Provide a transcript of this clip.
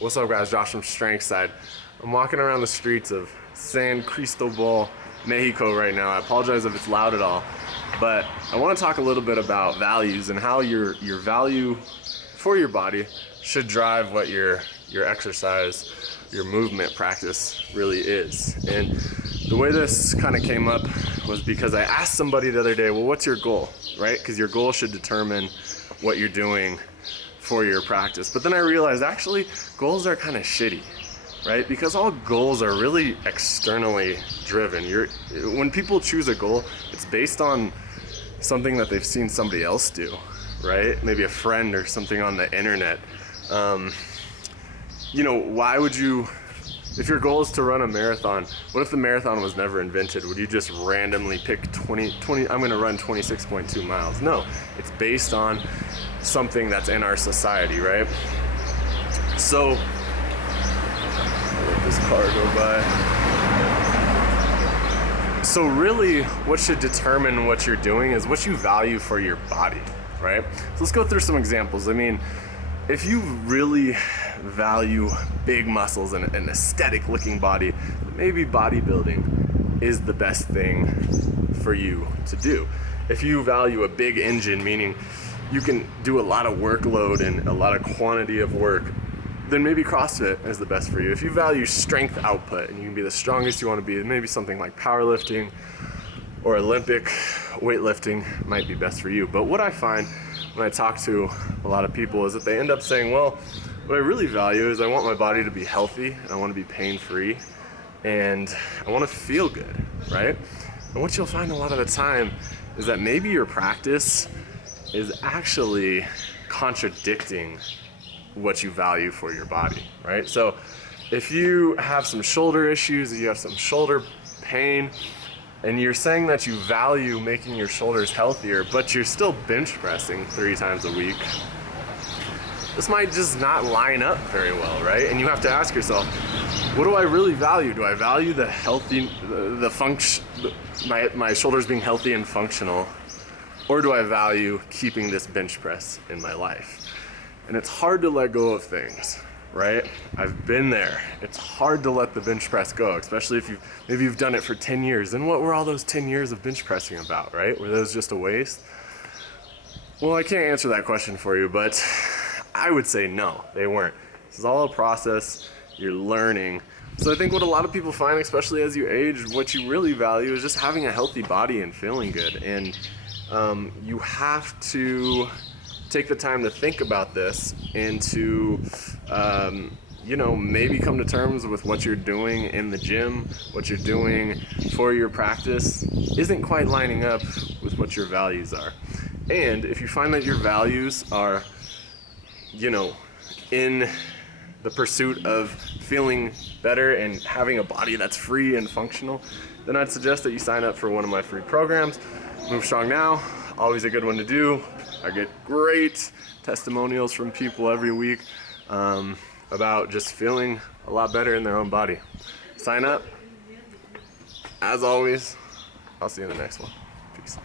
What's up, guys? Josh from Strength Side. I'm walking around the streets of San Cristobal, Mexico right now. I apologize if it's loud at all, but I want to talk a little bit about values and how your value for your body should drive what your exercise, your movement practice really is. And the way this kind of came up was because I asked somebody the other day, well, what's your goal, right? Because your goal should determine what you're doing for your practice. But then I realized actually goals are kind of shitty, right? Because all goals are really externally driven. When people choose a goal, it's based on something that they've seen somebody else do, right? Maybe a friend or something on the internet. Why would you, if your goal is to run a marathon, what if the marathon was never invented? Would you just randomly pick 20, I'm gonna run 26.2 miles? No, it's based on something that's in our society, right? So, I'll let this car go by. So really, what should determine what you're doing is what you value for your body, right? So let's go through some examples. I mean, if you really value big muscles and an aesthetic looking body, maybe bodybuilding is the best thing for you to do. If you value a big engine, meaning you can do a lot of workload and a lot of quantity of work, then maybe CrossFit is the best for you. If you value strength output and you can be the strongest you want to be, then maybe something like powerlifting or Olympic weightlifting might be best for you. But what I find when I talk to a lot of people is that they end up saying, well, what I really value is I want my body to be healthy, I want to be pain-free, and I want to feel good, right? And what you'll find a lot of the time is that maybe your practice is actually contradicting what you value for your body, right? So if you have some shoulder issues, if you have some shoulder pain, and you're saying that you value making your shoulders healthier, but you're still bench pressing 3 times a week, this might just not line up very well, right? And you have to ask yourself, what do I really value? Do I value the healthy, the function, my shoulders being healthy and functional, or do I value keeping this bench press in my life? And it's hard to let go of things, right? I've been there. It's hard to let the bench press go, especially if you've done it for 10 years. Then what were all those 10 years of bench pressing about, right? Were those just a waste? Well, I can't answer that question for you, but I would say no, they weren't. This is all a process. You're learning. So I think what a lot of people find, especially as you age, what you really value is just having a healthy body and feeling good. And you have to take the time to think about this and to, maybe come to terms with what you're doing in the gym, what you're doing for your practice isn't quite lining up with what your values are. And if you find that your values are, in the pursuit of feeling better and having a body that's free and functional, then I'd suggest that you sign up for one of my free programs. Move Strong Now, always a good one to do. I get great testimonials from people every week about just feeling a lot better in their own body. Sign up. As always, I'll see you in the next one. Peace.